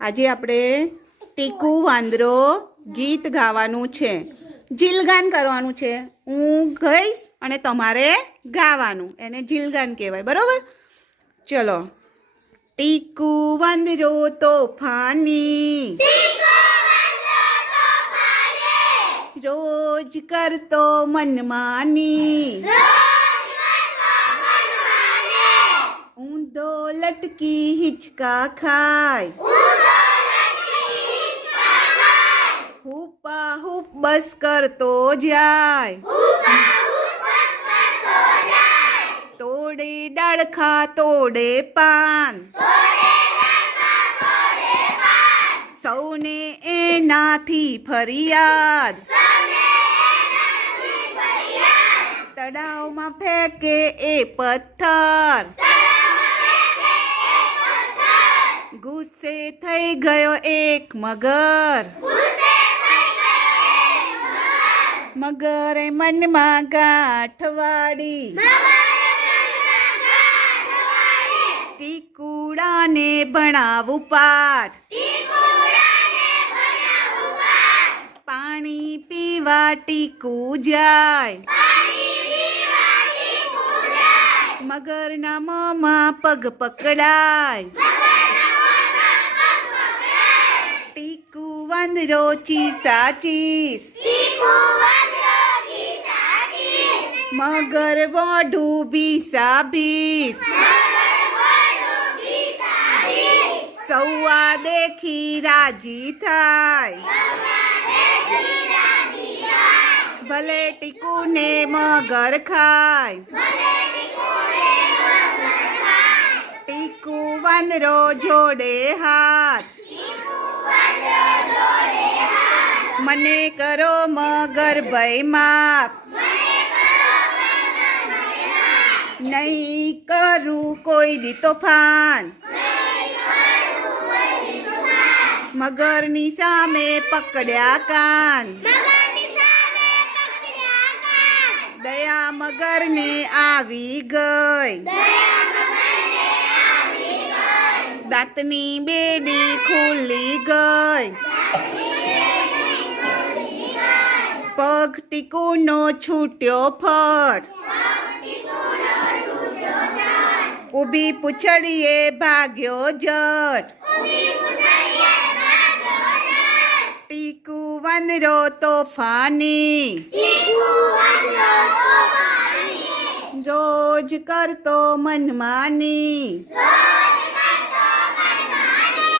આજે આપણે ટીકુ વાંદરો ગીત ગાવાનું છે. જીલગાન કરવાનું છે. હું ગઈશ અને તમારે ગાવાનું. એને જીલગાન કહેવાય, બરોબર? ચલો. ટીકુ વાંદરો તોફાની, રોજ કરતો મનમાની, ઊંધો લટકી હિંચકા ખાય, હુપા હુપ બસ કરતો જાય, તોડે ડાળખા તોડે પાન, સૌને એનાથી ફરિયાદ, તળાવમાં ફેંકે એ પથ્થર, ગુસ્સે થઈ ગયો એક મગર, મગરે મનમાં ગાંઠ વાળી, ટીકુડાને ભણાવું પાઠ, પાણી પીવા ટીકુ જાય, મગરના મોંમાં પગ પકડાય, ટીકુ વાંદરો ચીસા ચીસ, મગર મોઢું ભીસા ભીસ, સૌવા દેખી રાજી થાય, ભલે ટીકુને મગર ખાય, ટીકુ વાંદરો જોડે હાથ, મને કરો મગર ભય માફ, નહીં કરું કોઈ દી તોફાન, મગરની સામે પકડ્યા કાન, દયા મગરને આવી ગઈ, દાંતની બેડી ખુલી ગઈ, પગ ટીકુનો છૂટ્યો ફટ, ઊભી પૂંછડીએ ભાગ્યો જટ, ટીકુ વાંદરો તોફાની, રોજ કરતો મનમાની,